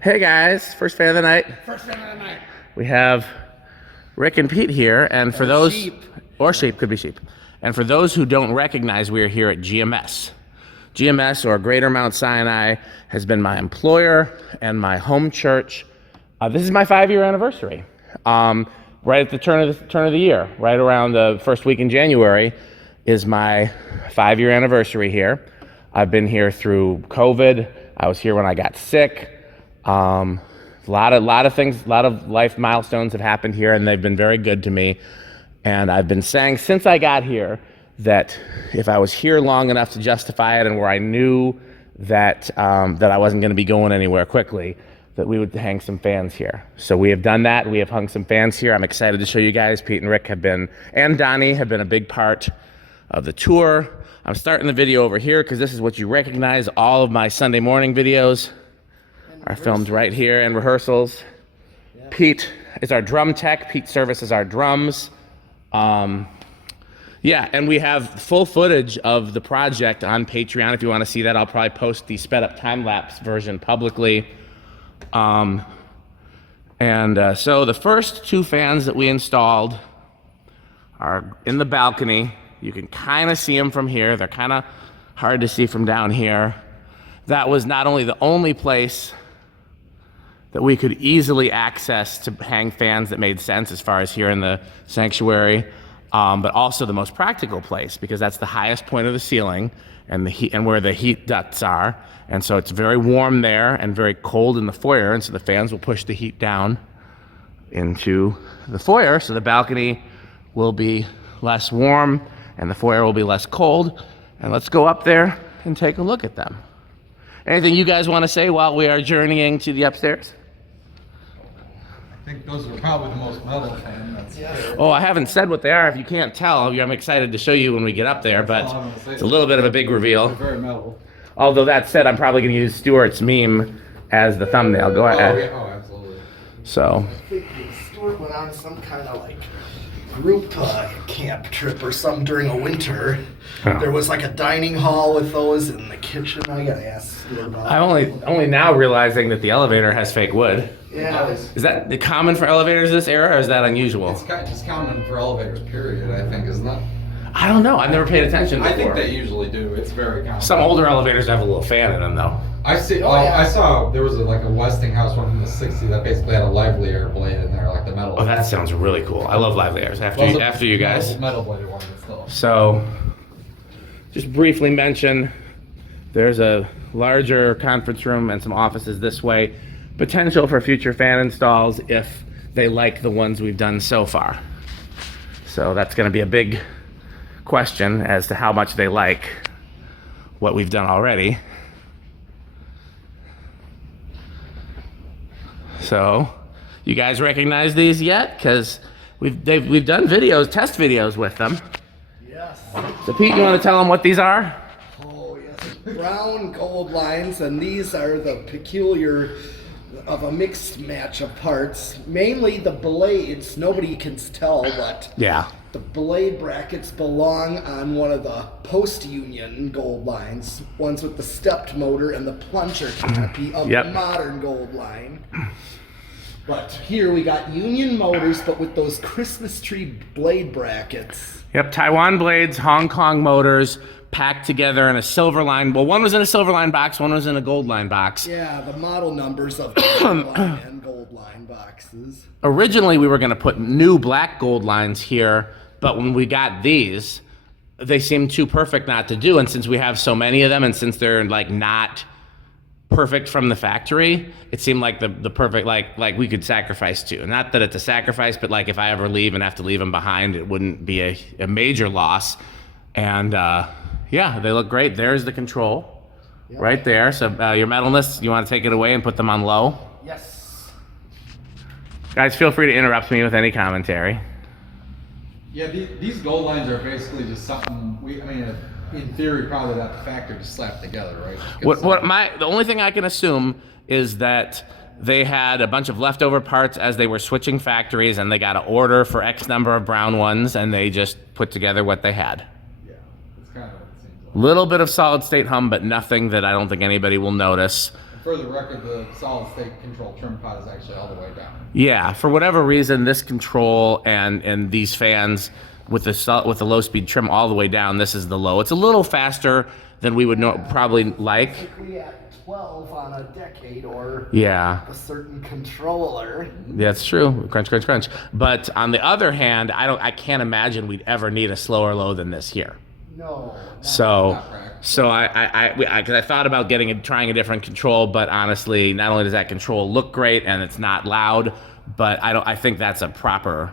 Hey guys, first fan of the night. First fan of the night. We have Rick and Pete here, and for those sheep. Or sheep, could be sheep. And for those who don't recognize, we are here at GMS. GMS, or Greater Mount Sinai, has been my employer and my home church. This is my 5-year anniversary. Right at the turn of the year, right around the first week in January, is my 5-year anniversary here. I've been here through COVID. I was here when I got sick. A lot of things, a lot of life milestones have happened here, and they've been very good to me. And I've been saying since I got here that if I was here long enough to justify it, and where I knew that that I wasn't going to be going anywhere quickly, that we would hang some fans here. So we have done that. We have hung some fans here. I'm excited to show you guys. Pete and Rick have been, and Donnie have been, a big part of the tour. I'm starting the video over here because this is what you recognize. All of my Sunday morning videos are filmed right here, and rehearsals. Yep. Pete is our drum tech. Pete services our drums. Yeah, and we have full footage of the project on Patreon. If you want to see that, I'll probably post the sped up time-lapse version publicly. So the first 2 fans that we installed are in the balcony. You can kind of see them from here. They're kind of hard to see from down here. That was not only the only place that we could easily access to hang fans that made sense as far as here in the sanctuary, but also the most practical place, because that's the highest point of the ceiling and the heat, and where the heat ducts are. And so it's very warm there and very cold in the foyer, and so the fans will push the heat down into the foyer, so the balcony will be less warm and the foyer will be less cold. And let's go up there and take a look at them. Anything you guys want to say while we are journeying to the upstairs? I think those are probably the most metal fans. Oh, I haven't said what they are. If you can't tell, I'm excited to show you when we get up there, but it's a little bit of a big reveal. They're very metal. Although that said, I'm probably going to use Stuart's meme as the thumbnail. Go ahead. Oh, yeah. Oh, absolutely. So. I think Stuart went on some kind of group camp trip or something during a winter. Oh. There was a dining hall with those in the kitchen. I gotta ask Stuart about that. I'm only now realizing that the elevator has fake wood. Yeah. Is that common for elevators this era, or is that unusual? It's common for elevators, period, I think, isn't it? I don't know. I've never paid attention before. I think they usually do. It's very common. Some older elevators have a little fan in them, though. I saw there was a Westinghouse one from the 60s that basically had a lively air blade in there, like the metal. Oh, that sounds really cool. I love lively airs. After you guys. Metal bladed one still. So, just briefly mention, there's a larger conference room and some offices this way. Potential for future fan installs if they like the ones we've done so far. So that's going to be a big question as to how much they like what we've done already. So, you guys recognize these yet? Because we've done videos, test videos with them. Yes. So Pete, you want to tell them what these are? Oh, yes. Brown gold lines, and these are the peculiar of a mixed match of parts. Mainly the blades, nobody can tell, but Yeah. the blade brackets belong on one of the post-union gold lines, ones with the stepped motor and the plunger canopy of Yep. the modern gold line. But here we got union motors, but with those Christmas tree blade brackets. Yep, Taiwan blades, Hong Kong motors, packed together in a silver line. Well, one was in a silver line box, one was in a gold line box. Yeah, the model numbers of the gold line and gold line boxes. Originally, we were going to put new black gold lines here, but when we got these, they seemed too perfect not to do. And since we have so many of them, and since they're not perfect from the factory, it seemed like the perfect, like we could sacrifice two. Not that it's a sacrifice, but if I ever leave and have to leave them behind, it wouldn't be a major loss. And yeah, they look great. There's the control right there. So your metalness, you want to take it away and put them on low? Yes. Guys, feel free to interrupt me with any commentary. Yeah, these gold lines are basically just something in theory, probably that the factory just slapped together, right? The only thing I can assume is that they had a bunch of leftover parts as they were switching factories, and they got an order for X number of brown ones, and they just put together what they had. Yeah, that's kind of what it seems like. Little bit of solid state hum, but nothing that I don't think anybody will notice. For the record, the solid state control trim pot is actually all the way down. Yeah, for whatever reason, this control and these fans with the low speed trim all the way down, this is the low. It's a little faster than we would probably like. Basically at 12 on a decade or Yeah. a certain controller. That's true. Crunch, crunch, crunch. But on the other hand, I can't imagine we'd ever need a slower low than this here. No. So because I thought about trying a different control, but honestly, not only does that control look great and it's not loud, but I think that's a proper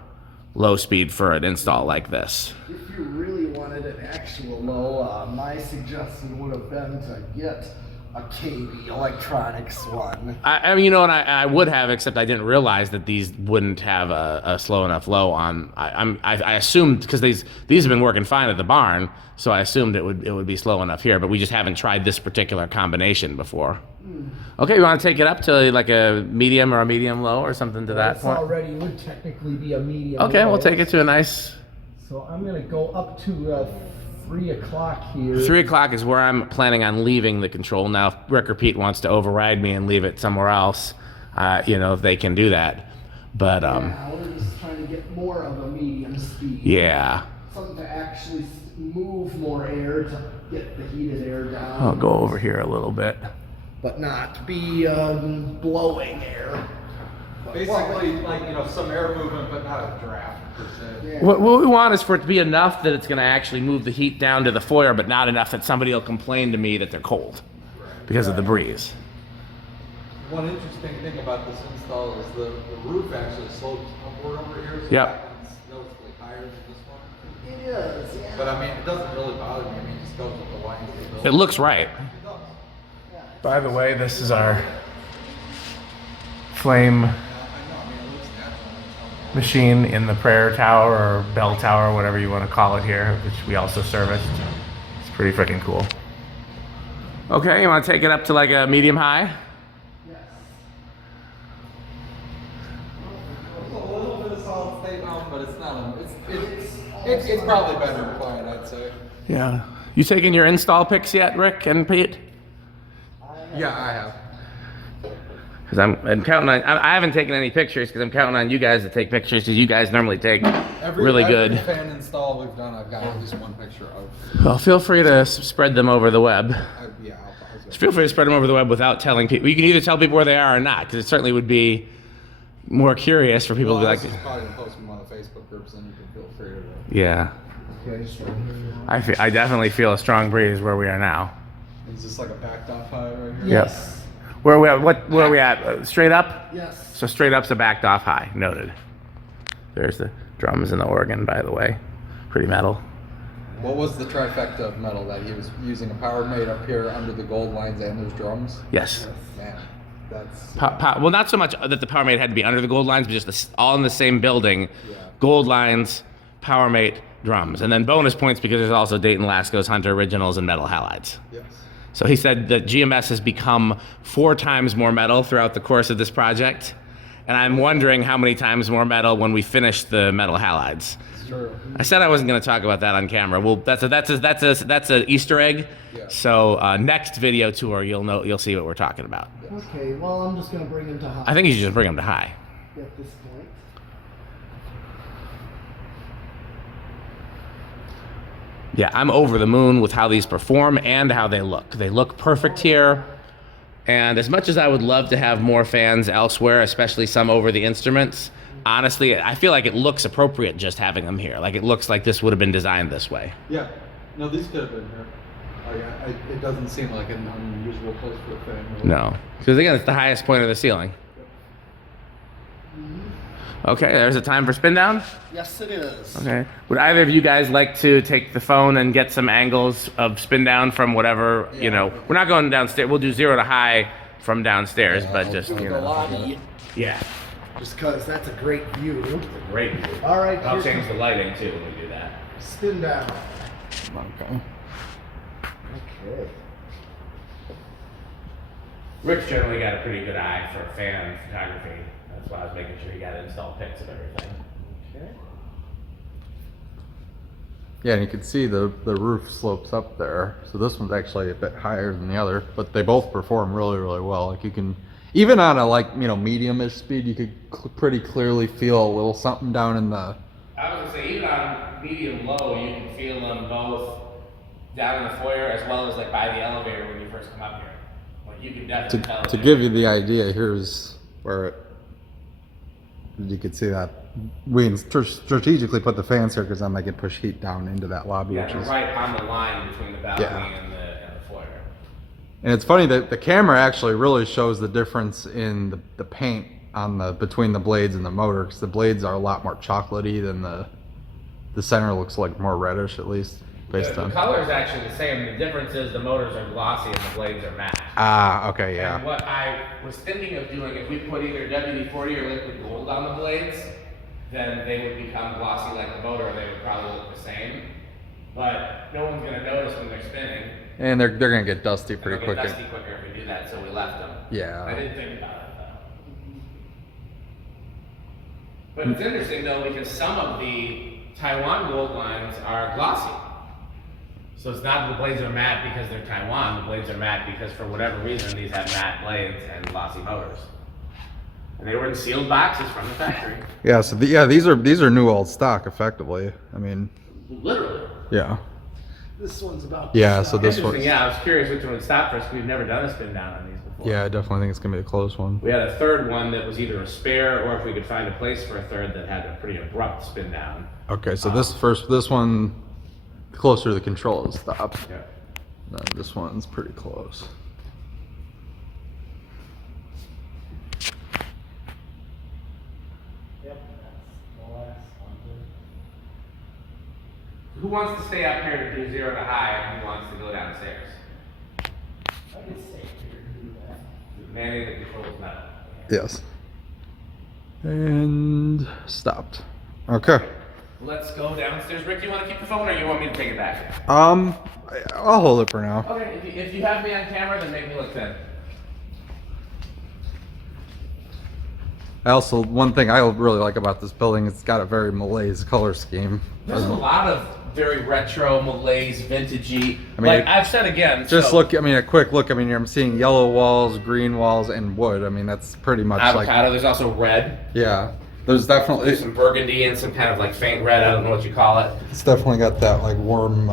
low speed for an install like this. If you really wanted an actual low, my suggestion would have been to get a KB Electronics one. I mean, you know, and I would have, except I didn't realize that these wouldn't have a slow enough low on. I assumed, because these have been working fine at the barn, so I assumed it would be slow enough here, but we just haven't tried this particular combination before. Okay, you want to take it up to like a medium or a medium low or something to that point? Already would technically be a medium. Okay, low. we'll take it to a nice. So I'm gonna go up to 3 o'clock here. 3 o'clock is where I'm planning on leaving the control. Now, if Rick or Pete wants to override me and leave it somewhere else, you know, if they can do that. But Yeah, we're just trying to get more of a medium speed. yeah, Something to actually move more air to get the heated air down. I'll go over here a little bit. But not be blowing air. Basically, like, you know, some air movement, but not a draft per se. Yeah. What we want is for it to be enough that it's going to actually move the heat down to the foyer, but not enough that somebody will complain to me that they're cold because of the breeze. One interesting thing about this install is the roof actually slopes upward over here. So Yep. that one's noticeably higher than this one. It is, yeah. But I mean, it doesn't really bother me. I mean, it just goes with the lines of the building. It looks right. It does. By the way, this is our flame I know. I mean, it looks natural. machine in the prayer tower or bell tower, whatever you want to call it here, which we also serviced. It's pretty freaking cool. Okay, you want to take it up to like a medium high? Yes. There's a little bit of solid state on, but it's not. It's probably better applied, I'd say. Yeah. You taking your install pics yet, Rick and Pete? Yeah, I have. Because I'm counting on. I haven't taken any pictures because I'm counting on you guys to take pictures because you guys normally take really good. Every fan install we've done, I've got at least one picture of. Well, feel free to spread them over the web. Yeah, Feel free to spread them over the web without telling people. You can either tell people where they are or not, because it certainly would be more curious for people to be like, probably gonna post them on the Facebook groups, and you can feel free to. yeah. Okay, so I definitely feel a strong breeze where we are now. Is this like a backed off high right here? yes. Where are we at? Where are we at? Straight up? Yes. So straight up's a backed off high. Noted. There's the drums and the organ, by the way. Pretty metal. What was the trifecta of metal that he was using? A power made up here under the gold lines and those drums? Yes. Man, that's. Well, not so much that the Powermate had to be under the gold lines, but just all in the same building. Yeah. Gold lines, Powermate, drums. And then bonus points because there's also Dayton Lasko's Hunter Originals and metal halides. Yes. So he said that GMS has become 4 times more metal throughout the course of this project. And I'm wondering how many times more metal when we finish the metal halides. It's true. I said I wasn't going to talk about that on camera. Well, that's an Easter egg. Yeah. So next video tour, you'll see what we're talking about. Okay, well, I'm just gonna bring him to high I think you should just bring them to high. at this point. Yeah, I'm over the moon with how these perform and how they look. They look perfect here. And as much as I would love to have more fans elsewhere, especially some over the instruments, honestly, I feel like it looks appropriate just having them here. Like it looks like this would have been designed this way. Yeah. No, these could have been here. It doesn't seem like an unusual place for a fan. Really. No, because again, it's the highest point of the ceiling. Okay, there's a time for spin down. Yes, it is. Okay. Would either of you guys like to take the phone and get some angles of spin down from whatever, you know, we're not going downstairs. We'll do 0 to high from downstairs, but just, Do you the know. lobby, Yeah. just because that's a great view. Great view. All right, I'll here change the lighting too when we do that. spin down. Okay. Okay. Rick's generally got a pretty good eye for fan photography. That's why I was making sure he got installed pics of everything. Okay. Yeah, and you can see the roof slopes up there. So this one's actually a bit higher than the other, but they both perform really, really well. Like you can, even on a like, you know, medium-ish speed, you could pretty clearly feel a little something down in the... I was gonna say, even on medium low, you can feel them both down in the foyer as well as like by the elevator when you first come up here. Like you can definitely tell. To give you the idea, here's where you can see that we strategically put the fans here because then they can push heat down into that lobby, Yeah, which is right on the line between the balcony and the foyer. And it's funny that the camera actually really shows the difference in the paint on the between the blades and the motor, because the blades are a lot more chocolatey than the center looks like more reddish, at least based on. The color is actually the same. The difference is the motors are glossy and the blades are matte. Ah, okay, yeah. And what I was thinking of doing, if we put either WD-40 or liquid gold on the blades, then they would become glossy like the motor. They would probably look the same, but no one's gonna notice when they're spinning. And they're gonna get dusty pretty They'll quick. get dusty quicker if we do that, so we left them. Yeah. I didn't think about it though. But it's interesting though, because some of the Taiwan gold lines are glossy. So it's not the blades are matte because they're Taiwan, the blades are matte because for whatever reason these have matte blades and glossy motors. And they were in sealed boxes from the factory. Yeah, so these are new old stock effectively. I mean, Literally. yeah. This one's about. Yeah, so this Interesting, one. yeah, I was curious which one would stop for us, 'cause we've never done a spin down on these before. Yeah, I definitely think it's gonna be a close one. We had a third one that was either a spare or if we could find a place for a third that had a pretty abrupt spin down. Okay, so this one closer to the control is stopped. Yeah. Then this one's pretty close. Yep, that's the last one. Who wants to stay up here to do 0 to high and who wants to go downstairs? I can stay here and do that. Manning the controls metal. Yes. And stopped. Okay. Let's go downstairs. Rick, you want to keep the phone or you want me to take it back? I'll hold it for now. Okay, if you have me on camera, then make me look thin. One thing I really like about this building, it's got a very Malays color scheme. There's a lot of very retro, Malays, vintagey. I mean, like I've said again. Just so, look, I mean, a quick look. I mean, I'm seeing yellow walls, green walls, and wood. I mean, that's pretty much avocado. There's also red. Yeah. There's definitely There's some burgundy and some kind of like faint red. I don't know what you call it. it's definitely got that like warm.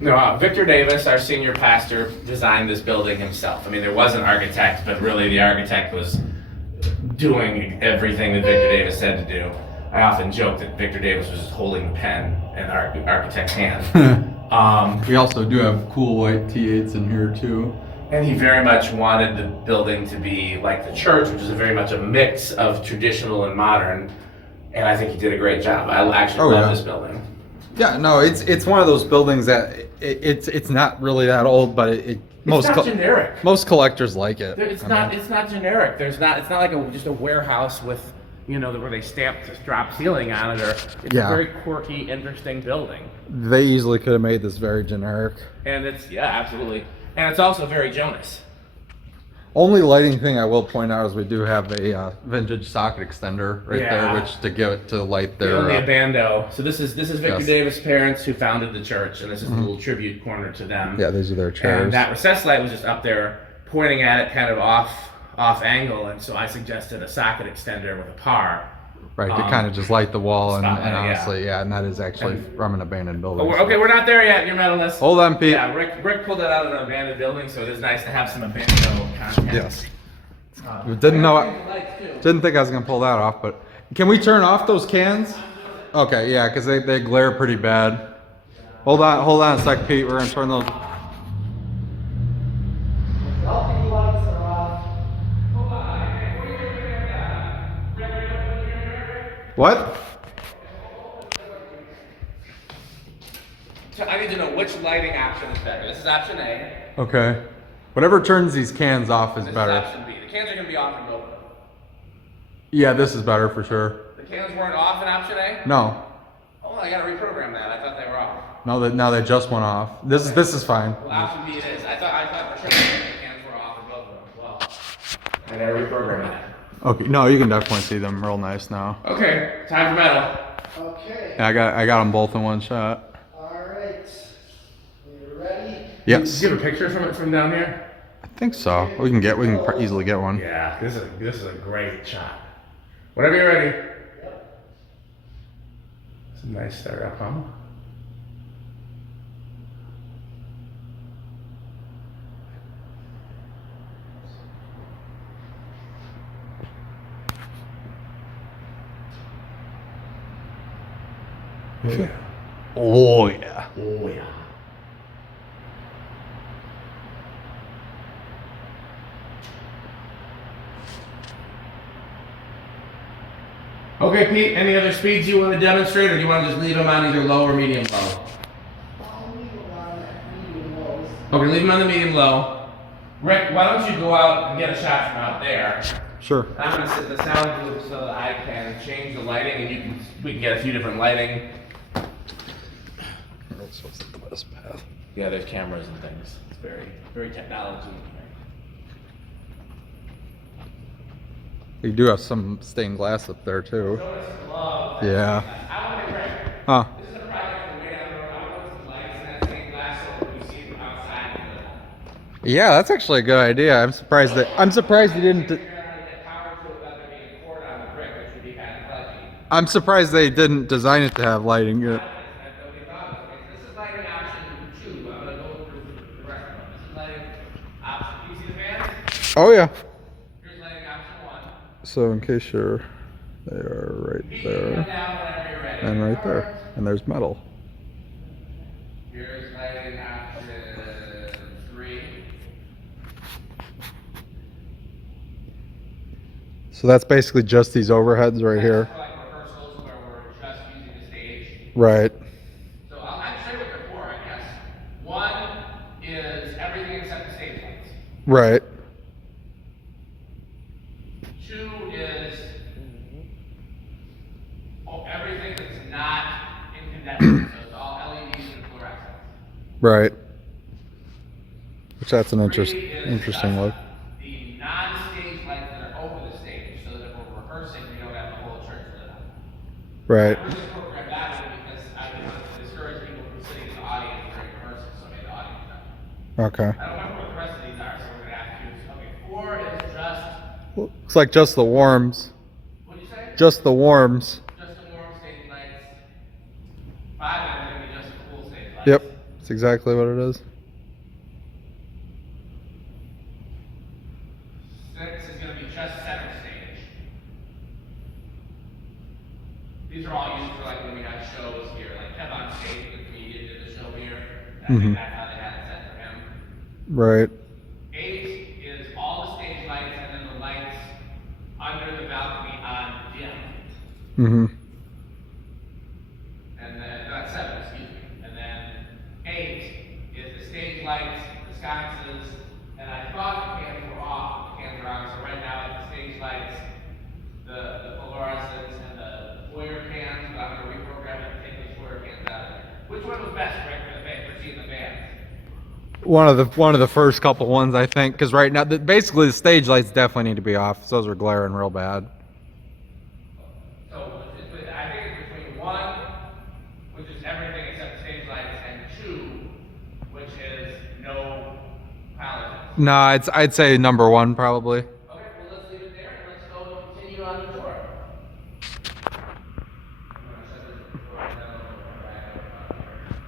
No, Victor Davis, our senior pastor, designed this building himself. I mean, there was an architect, but really the architect was doing everything that Victor Davis said to do. I often joke that Victor Davis was just holding the pen in the architect's hand. We also do have cool white T8s in here too. And he very much wanted the building to be like the church, which is very much a mix of traditional and modern. And I think he did a great job. I actually love this building. Yeah, no, it's one of those buildings that it's not really that old, but It's not generic. Most collectors like it. It's not generic. It's not like just a warehouse with, you know, where they stamped this drop ceiling on it, or it's a very quirky, interesting building. They easily could have made this very generic. And absolutely. And it's also very Jonas. Only lighting thing I will point out is we do have a vintage socket extender right there, which to give it to light their. Only a bando. So this is Victor Davis' parents who founded the church, and this is a little tribute corner to them. Yeah, these are their chairs. And that recessed light was just up there, pointing at it, kind of off angle, and so I suggested a socket extender with a par. Right, to kind of just light the wall, and honestly, and that is actually from an abandoned building. We're not there yet, you're medalist. Hold on, Pete. Yeah, Rick pulled that out of an abandoned building, so it is nice to have some abandoned content. Yes. Didn't think I was gonna pull that off, but can we turn off those cans? Okay, yeah, because they glare pretty bad. Hold on a sec, Pete. We're gonna turn those. Balcony lights are off. What? So I need to know which lighting option is better. This is option A. Okay. Whatever turns these cans off is This better. is option B. The cans are going to be off in both of them. Yeah, this is better for sure. The cans weren't off in option A? No. Oh, I got to reprogram that. I thought they were off. No, now they just went off. This is fine. Well, option B it is. I thought for sure the cans were off in both of them. Well, I got to reprogram that. Okay, no, you can definitely see them real nice now. Okay, time for metal. Okay. I got them both in one shot. All right. You ready? Yes. Did you have a picture from down here? I think so. We can easily get one. Yeah, this is a great shot. Whenever you're ready. Yep. It's a nice start up, huh? Yeah. Oh yeah. Oh yeah. Okay, Pete, any other speeds you want to demonstrate, or do you want to just leave them on either low or medium low? I'll leave them on that medium lows. Okay, leave them on the medium low. Rick, why don't you go out and get a shot from out there? Sure. I'm gonna set the sound booth so that I can change the lighting, and we can get a few different lighting. That's what's the best path. Yeah, there's cameras and things. It's very technology. You do have some stained glass up there too. Show us some love. Yeah. I want to Rick. Huh. This is a project for way down the road. I want to put some lights in that stained glass so that we see from outside. Yeah, that's actually a good idea. I'm surprised they didn't. I'm surprised they didn't design it to have lighting. This is lighting option 2. I'm going to go through the rest of them. This is lighting option. You see the fans? Oh yeah. Here's lighting option 1. So in case they are right Come there down whenever you're ready. and right there, and there's metal. Here's lighting option 3. So that's basically just these overheads right here. That's for like rehearsals where we're just using the stage. Right. So I'll show you what they're for, I guess. 1 is everything except the stage lights. Right. 2 is everything that's not incandescent. So it's all LEDs and fluorescents. Right. Which that's an 3 is interesting look. the non-stage lights that are over the stage, so that if we're rehearsing, we don't have the whole church lit up. Right. I just programmed that in because I didn't want to discourage people from sitting in the audience during rehearsal, so I made the audience up. Okay. I don't remember what the rest of these are, so we're gonna have to use. Okay, 4 is just. Looks like just the warms. What'd you say? Just the warms. Just the warm stage lights. 5 is gonna be just the cool stage lights. Yep. That's exactly what it is. 6 is gonna be just center stage. These are all used for like when we have shows here, like Kev on stage, the comedian did the show here. I think that's how they had it set for him. Right. 8 is all the stage lights and then the lights under the balcony on dim. Mm-hmm. And then, that's 7, excuse me. And then 8 is the stage lights, the sconces, and I thought the cans were off, the cans are on. So right now it's the stage lights, the fluorescents, and the foyer cans, but I'm gonna reprogram it and take those foyer cans out of there. Which one was best, right, for seeing the fans? One of the first couple ones, I think, because right now, basically the stage lights definitely need to be off. Those are glaring real bad. So I think it's between 1, which is everything except stage lights, and 2, which is no halogens. No, I'd say number 1 probably. Okay, well let's leave it there and let's go and continue on the tour.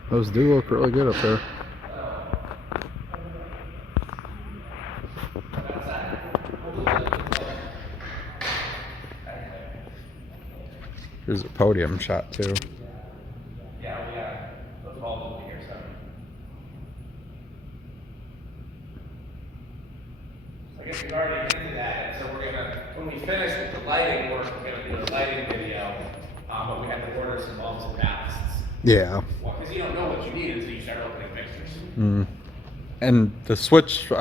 Those do look really good up there. There's a podium shot too. Yeah, those balls over here, so. I guess we've already into that, and so we're gonna, when we finish with the lighting work, we're gonna do a lighting video, but we have to order some bulbs and ballasts. Yeah. Well, because you don't know what you need until you start opening fixtures. Mm. And the switch for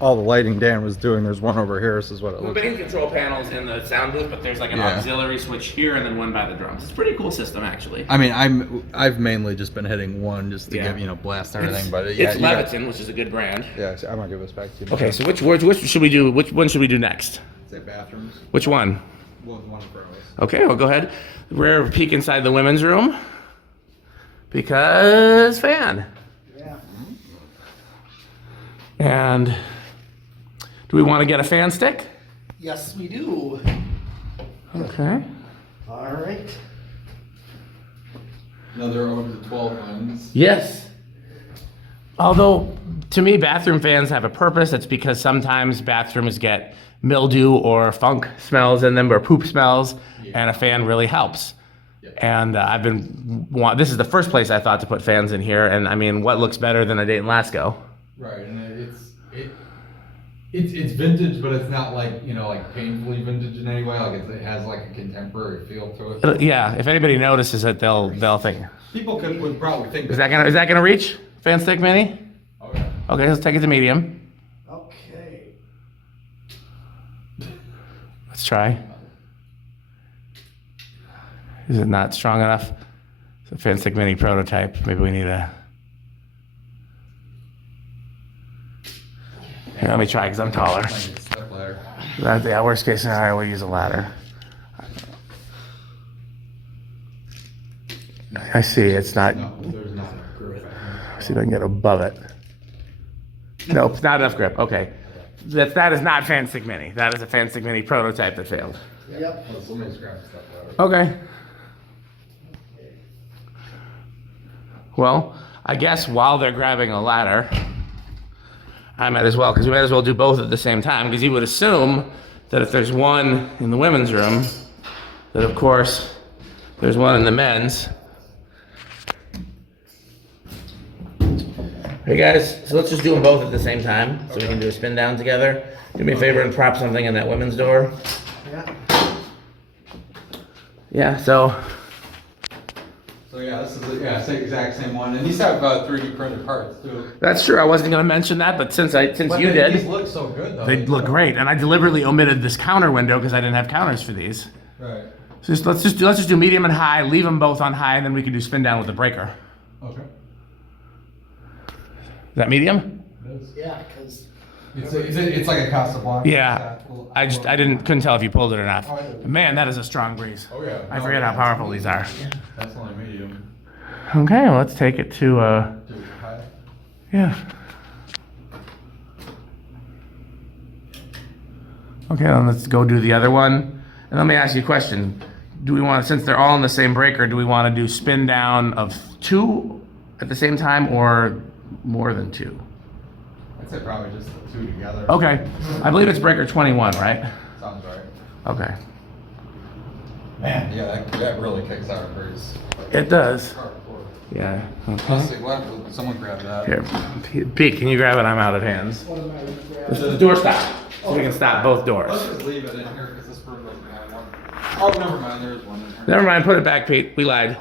all the lighting Dan was doing, there's one over here. This is what it The looks like. main control panels in the sound booth, but there's like an Yeah. auxiliary switch here and then one by the drums. It's a pretty cool system, actually. I mean, I've mainly just been hitting one just to Yeah. give blast everything. It's, But yeah, it's you got- Leviton, which is a good brand. yeah. So I'm gonna give this back to you. Okay, so which should we do? Which one should we do next? Say bathrooms. Which one? Well, the one in front of us. Okay, well, go ahead. Rare peek inside the women's room because fan. Yeah. And do we want to get a fan stick? Yes, we do. Okay. All right. Another ode to 12 lines. Yes. Although, to me, bathroom fans have a purpose. It's because sometimes bathrooms get mildew or funk smells in them or poop smells, and a fan really helps. And this is the first place I thought to put fans in here, and I mean, what looks better than a Dayton Lasko? Right, and it's vintage, but it's not like, like painfully vintage in any way. Like it has like a contemporary feel to it. Yeah, if anybody notices it, they'll think. People would probably think. Is that gonna reach? Fan stick mini? Okay. Okay, let's take it to medium. Okay. Let's try. Is it not strong enough? It's a fan stick mini prototype. Maybe we need a. Here, let me try because I'm taller. Yeah, worst case scenario, we'll use a ladder. I see, it's not. No, there's not enough grip. See if I can get above it. Nope, not enough grip. Okay. That is not fan stick mini. That is a fan stick mini prototype that failed. Yep. Let me scrap stuff out. Okay. Well, I guess while they're grabbing a ladder, I might as well, because we might as well do both at the same time, because you would assume that if there's one in the women's room, that of course there's one in the men's. Hey guys, so let's just do them both at the same time, so we can do a spin down together. Do me a favor and prop something in that women's door. Yeah. Yeah, so. So yeah, this is the exact same one, and these have 3D printed parts too. That's true. I wasn't going to mention that, but since you did, These look so good though. they look great. And I deliberately omitted this counter window because I didn't have counters for these. Right. So let's just do medium and high. Leave them both on high, and then we can do spin down with the breaker. Okay. Is that medium? Yeah, because. It's like a Casablanca. Yeah. I couldn't tell if you pulled it or not. Man, that is a strong breeze. Oh yeah. I forget how powerful these are. That's only medium. Okay, well, let's take it to Do it high. yeah. Okay, then let's go do the other one. And let me ask you a question. Do we want to, since they're all in the same breaker, do we want to do spin down of 2 at the same time or more than 2? I'd say probably just the 2 together. Okay. I believe it's breaker 21, right? Sounds right. Okay. Man, yeah, that really kicks our breeze. It does. Hardcore. Yeah. Let's Okay. see, what? Someone grab that. Here, Pete, can you grab it? I'm out of hands. The door stop, so we can stop both doors. Let's just leave it in here because this room doesn't have one. Oh, never mind. There's one in here. Never mind, put it back, Pete. We lied.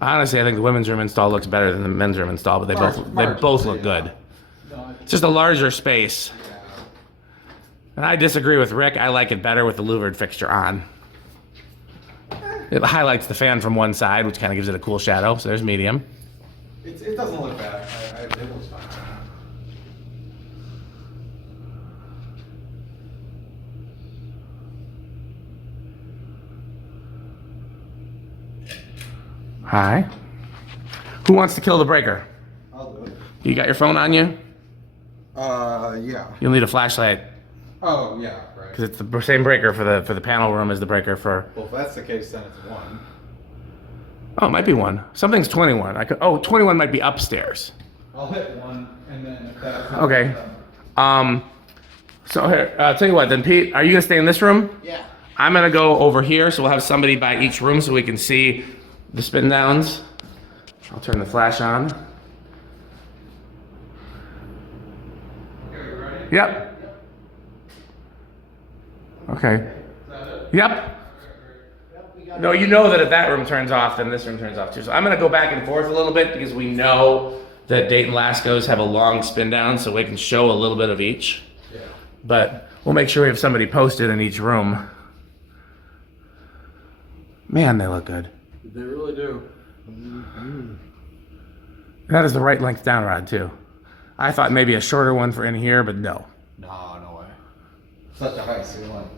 Honestly, I think the women's room install looks better than the men's room install, but they both look good. It's just a larger space. And I disagree with Rick. I like it better with the louvered fixture on. It highlights the fan from one side, which kind of gives it a cool shadow. So there's medium. It doesn't look bad. It looks fine. Hi. Who wants to kill the breaker? I'll do it. You got your phone on you? Yeah. You'll need a flashlight Oh, yeah, right. because it's the same breaker for the panel room as the breaker for. Well, if that's the case, then it's 1. Oh, it might be 1. Something's 21. 21 might be upstairs. I'll hit 1, and then if that's not Okay. So here, I'll tell you what. Then Pete, are you gonna stay in this room? Yeah. I'm gonna go over here, so we'll have somebody by each room so we can see the spin downs. I'll turn the flash on. Yep. Okay. Yep. No, you know that if that room turns off, then this room turns off too. So I'm gonna go back and forth a little bit because we know that Dayton Laskos have a long spin down, so we can show a little bit of each. Yeah. But we'll make sure we have somebody posted in each room. Man, they look good. They really do. That is the right length down rod too. I thought maybe a shorter one for in here, but no. No way. such a high ceiling.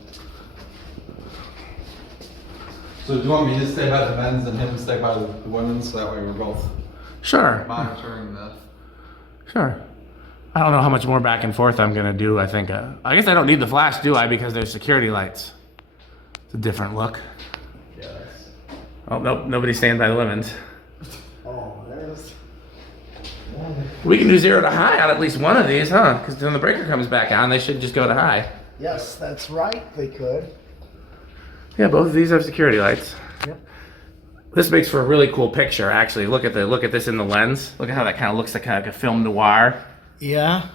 So do you want me to stay by the men's and him stay by the women's? So that way we're both Sure. monitoring the. Sure. I don't know how much more back and forth I'm gonna do. I think. I guess I don't need the flash, do I? Because there's security lights. It's a different look. Yes. Oh nope, nobody's staying by the women's. Oh, there's. We can do 0 to high on at least one of these, huh? Because when the breaker comes back on, they should just go to high. Yes, that's right. They could. Yeah, both of these have security lights. Yep. This makes for a really cool picture, actually. Look at this in the lens. Look at how that kind of looks like kind of like a film noir. Yeah.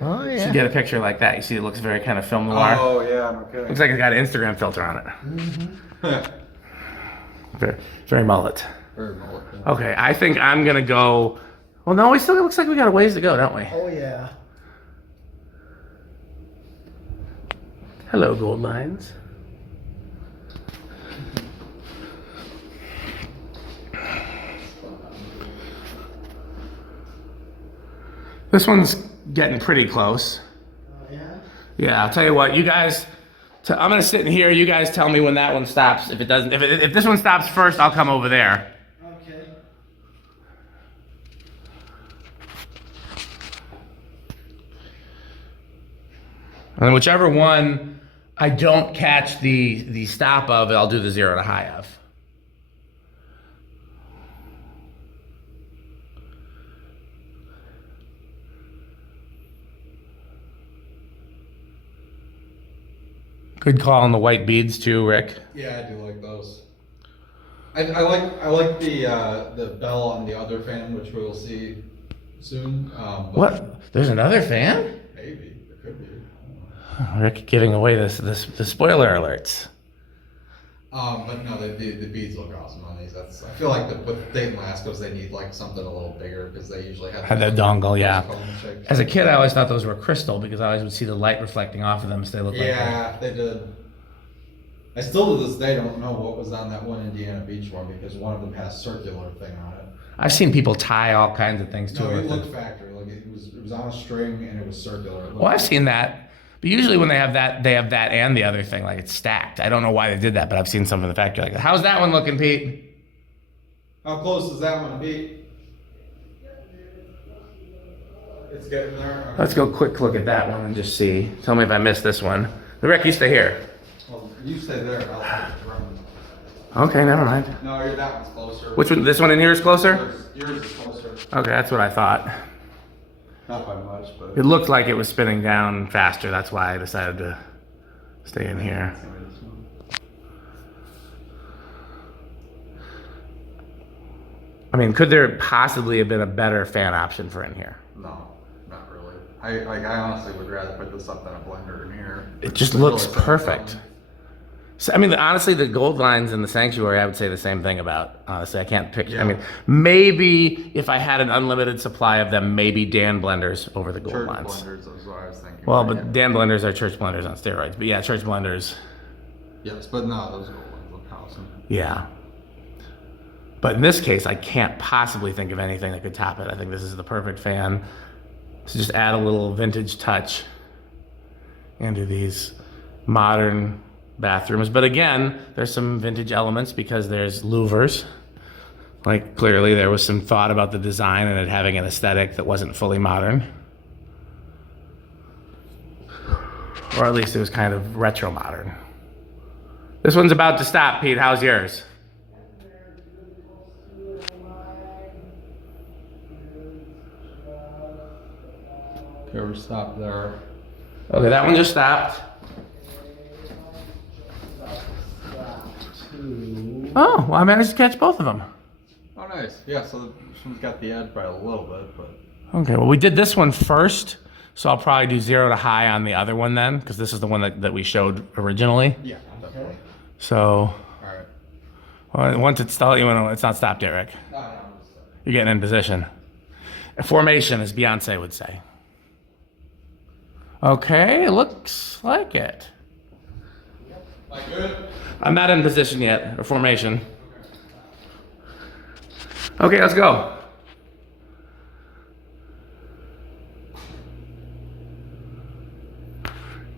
Oh You yeah. should get a picture like that. You see, it looks very kind of film noir. Oh yeah, I'm okay. Looks like it's got an Instagram filter on it. Mm-hmm. Very, very mullet. Very mullet. Okay, I think I'm gonna go. Well, no, it looks like we got a ways to go, don't we? Oh yeah. Hello, gold lines. This one's getting pretty close. Oh yeah. Yeah, I'll tell you what, you guys. I'm gonna sit in here. You guys tell me when that one stops. If it doesn't, if this one stops first, I'll come over there. Okay. And whichever one I don't catch the stop of, I'll do the 0 to high of. Good call on the white beads too, Rick. Yeah, I do like those. I like the bell on the other fan, which we will see soon. But What? There's another fan? Maybe it could be. Rick giving away the spoiler alerts. But no, the beads look awesome on these. I feel like with Dayton Laskos, they need like something a little bigger because they usually have Had that dongle, yeah. cone shape. As a kid, I always thought those were crystal because I always would see the light reflecting off of them, so they look like. Yeah, they did. I still to this day don't know what was on that one Indiana Beach one because one of them has a circular thing on it. I've seen people tie all kinds of things to No, it. it looked factory. Like it was on a string and it was circular. Well, I've seen that. But usually when they have that and the other thing, like it's stacked. I don't know why they did that, but I've seen some in the factory like that. How's that one looking, Pete? How close does that one be? It's getting there. Okay. Let's go quick look at that one and just see. Tell me if I missed this one. The Rick, you stay here. Well, you stay there. I'll take it from. Okay, never mind. No, that one's closer. Which one? This one in here is closer? Yours is closer. Okay, that's what I thought. Not by much, but. It looked like it was spinning down faster. That's why I decided to stay in here. I mean, could there possibly have been a better fan option for in here? No, not really. I honestly would rather put this up than a blender in here. It just It's looks really perfect. fun. So, I mean, honestly, the gold lines in the sanctuary, I would say the same thing about. Honestly, I can't picture. I Yeah. mean, maybe if I had an unlimited supply of them, maybe Dan blenders over the gold Church lines. blenders is what I was thinking. Well, but Dan blenders are church blenders on steroids. But yeah, church blenders. Yes, but no, those gold ones look awesome. Yeah. But in this case, I can't possibly think of anything that could top it. I think this is the perfect fan to just add a little vintage touch into these modern bathrooms. But again, there's some vintage elements because there's louvers. Like clearly there was some thought about the design and it having an aesthetic that wasn't fully modern. Or at least it was kind of retro modern. This one's about to stop, Pete. How's yours? Okay, we're stopped there. Okay, that one just stopped. Oh, well, I managed to catch both of them. Oh, nice. Yeah, so this one's got the edge by a little bit, but. Okay, well, we did this one first, so I'll probably do 0 to high on the other one then, because this is the one that we showed originally. Yeah, definitely. So, All right. well, once it's still, it's not stopped yet, Rick. No. You're getting in position. Formation, as Beyonce would say. Okay, looks like it. Like good? I'm not in position yet, or formation. Okay, let's go.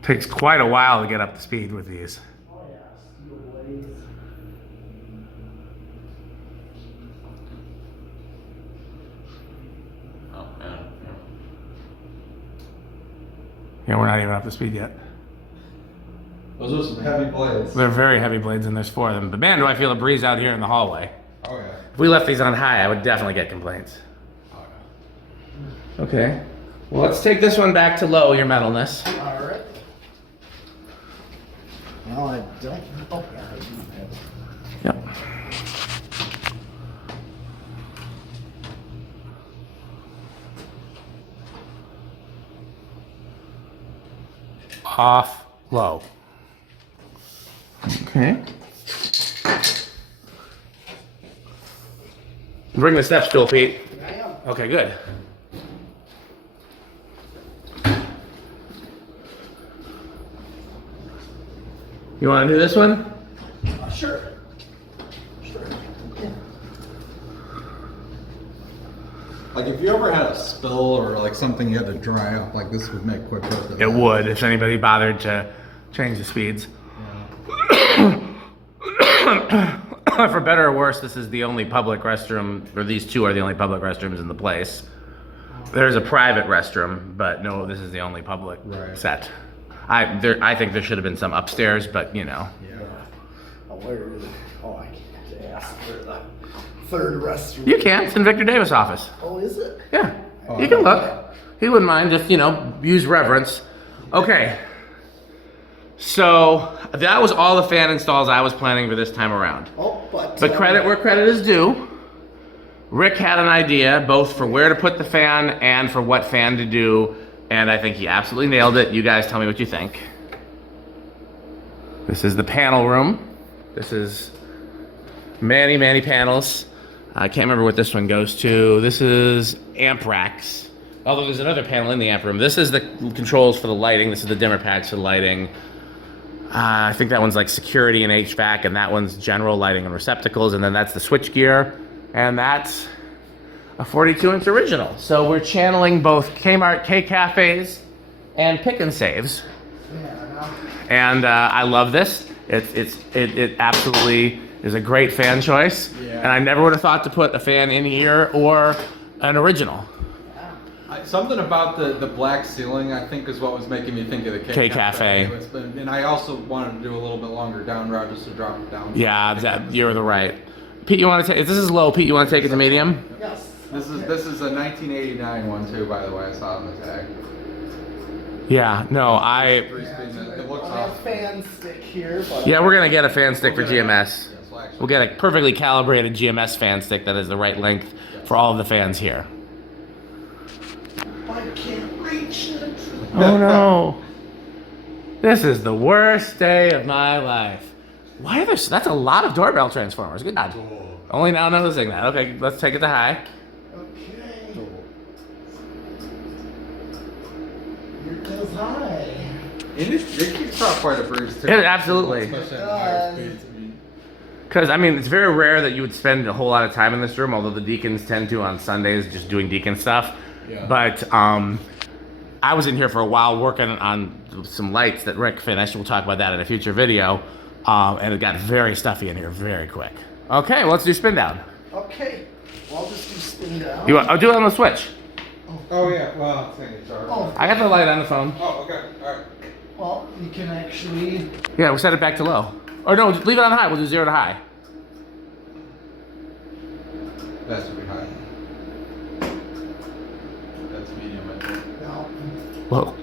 Takes quite a while to get up to speed with these. Oh yeah, steel blades. Oh, yeah. Yeah, we're not even up to speed yet. Those are some heavy blades. They're very heavy blades and there's 4 of them. But man, do I feel a breeze out here in the hallway. Oh, yeah. If we left these on high, I would definitely get complaints. Oh, yeah. Okay. Well, let's take this one back to low, your metalness. All right. No, I don't. Oh, yeah, I do have it. Yep. Off, low. Okay. Bring the step stool, Pete. I am. Okay, good. You want to do this one? Sure. Sure. Yeah. Like if you ever had a spill or like something you had to dry up, like this would make quick work of It would if anybody bothered to change the speeds. For better or worse, this is the only public restroom, or these 2 are the only public restrooms in the place. There's a private restroom, but no, this is the only public set. I think there should have been some upstairs, but you know. Yeah. Oh, where is it? Oh, I can't ask for the third restroom. You can. It's in Victor Davis' office. Oh, is it? Yeah. You can look. He wouldn't mind. Just, you know, use reverence. Okay. So that was all the fan installs I was planning for this time around. Oh, but credit where credit is due. Rick had an idea both for where to put the fan and for what fan to do, and I think he absolutely nailed it. You guys tell me what you think. This is the panel room. This is many panels. I can't remember what this one goes to. This is amp racks. Although there's another panel in the amp room. This is the controls for the lighting. This is the dimmer patch for the lighting. I think that one's like security and HVAC, and that one's general lighting and receptacles, and then that's the switch gear, and that's a 42-inch original. So we're channeling both Kmart K-Cafes and Pick and Saves. And I love this. It absolutely is a great fan choice. Yeah. And I never would have thought to put a fan in here or an original. Something about the black ceiling, I think, is what was making me think of the K-Cafe. And I also wanted to do a little bit longer down route just to drop it down. Yeah, you're the right. Pete, you want to take? This is low. Pete, you want to take it to medium? Yes. This is a 1989 one too, by the way. I saw on the tag. Yeah. No, It looks I have awesome. fan stick here, but Yeah, we're gonna get a fan stick for GMS. Yes, well, actually, We'll get a perfectly calibrated GMS fan stick that is the right length for all of the fans here. I can't reach it. Oh no. This is the worst day of my life. Why are there, that's a lot of doorbell transformers. Good God. Only now noticing that. Okay, let's take it to high. Okay. Here goes high. it keeps out quite a breeze too. It absolutely. Especially at higher speeds. Because, I mean, it's very rare that you would spend a whole lot of time in this room, although the deacons tend to on Sundays just doing deacon stuff. Yeah. But I was in here for a while working on some lights that Rick finished. We'll talk about that in a future video. And it got very stuffy in here very quick. Okay, well, let's do spin down. Okay. Well, I'll just do spin down. I'll do it on the switch. Oh yeah, well, I'm saying sorry. Oh, I got the light on the phone. Oh, okay, all right. well, you can actually. Yeah, we'll set it back to low. Or no, leave it on high. We'll do 0 to high. That should be high. That's medium, I think. No. Well,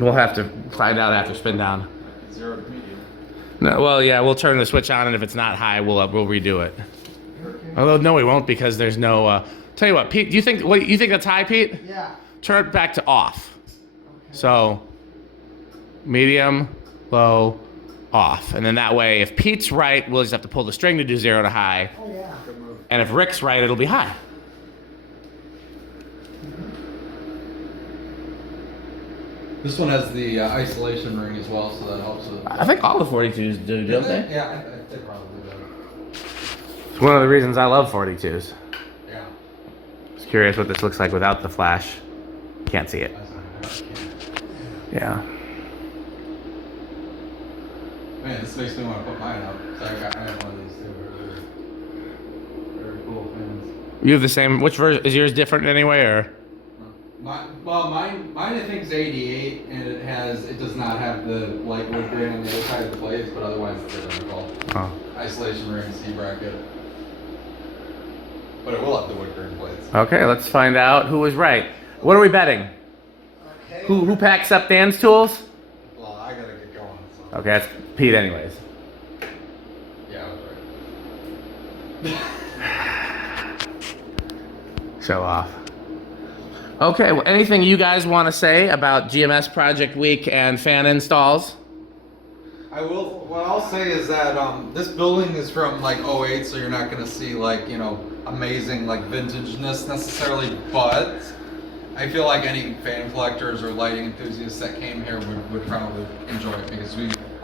we'll have to find out after spin down. 0 to medium. No, well, yeah, we'll turn the switch on, and if it's not high, we'll redo it. Okay. Although no, we won't because there's no. Tell you what, Pete. Do you think you think that's high, Pete? Yeah. Turn it back to off. Okay. So medium, low, off, and then that way, if Pete's right, we'll just have to pull the string to do 0 to high, Oh yeah. and if Rick's right, it'll be high. This one has the isolation ring as well, so that helps with. I think all the 42s do, don't they? Yeah, I think probably do. It's one of the reasons I love 42s. Yeah. Just curious what this looks like without the flash. Can't see it. Yeah. Man, this makes me want to put mine up. So I have one of these too. Very cool fans. You have the same. Which version is yours different anyway, or? Mine I think is 88, and it does not have the light wood grain on the other side of the blades, but otherwise it's identical. Oh. Isolation ring, C bracket. But it will have the wood grain blades. Okay, let's find out who was right. What are we betting? Okay. Who packs up Dan's tools? Well, I gotta get going. So. Okay, that's Pete anyways. Yeah, I was right. Show off. Okay, well, anything you guys want to say about GMS Project Week and fan installs? What I'll say is that this building is from like '08, so you're not gonna see like, you know, amazing like vintageness necessarily, but I feel like any fan collectors or lighting enthusiasts that came here would probably enjoy it, because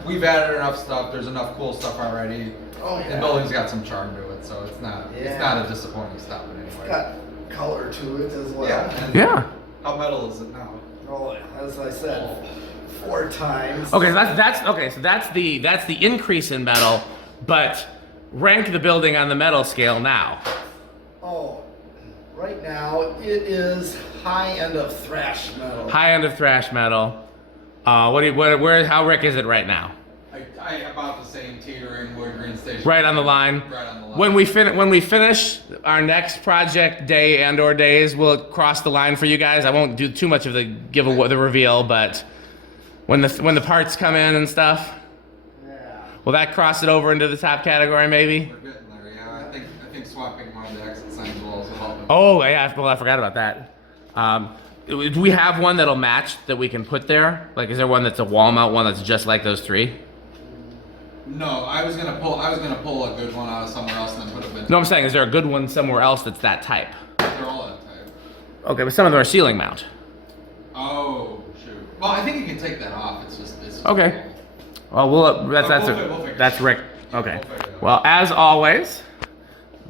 we've added enough stuff. There's enough cool stuff already. Oh, yeah. The building's got some charm to it, so it's not Yeah. a disappointing stop in any way. Got color to it as well. Yeah. And Yeah. how metal is it now? Oh, as I said, 4 times. Okay, so that's the increase in metal, but rank the building on the metal scale now. Oh, right now it is high end of thrash metal. High end of thrash metal. How Rick is it right now? I about the same teetering wood green station. Right on the line. Right on the line. When we finish our next project day and/or days, we'll cross the line for you guys. I won't do too much of the the reveal, but when the parts come in and stuff, Yeah. will that cross it over into the top category maybe? We're getting there, yeah. I think swapping one of the exit signs will also help. Oh yeah, well I forgot about that. Do we have one that'll match that we can put there? Like, is there one that's a wall mount one that's just like those 3? No, I was gonna pull a good one out of somewhere else and then put a vintage. No, I'm saying, is there a good one somewhere else that's that type? They're all that type. Okay, but some of them are ceiling mount. Oh shoot. Well, I think you can take that off. It's just Okay. Well, we'll that's Rick. Okay. Well, as always,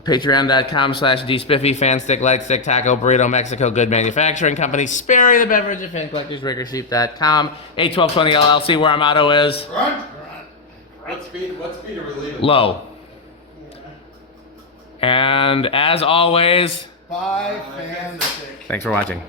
Patreon.com/dspiffy, fanstick, lightstick, taco, burrito, Mexico, good manufacturing company, Sperry, the beverage of fan collectors, riggersheep.com, 81220 LLC, where our motto is Run. What speed are we leaving? low. And as always, Bye, fantastic. thanks for watching.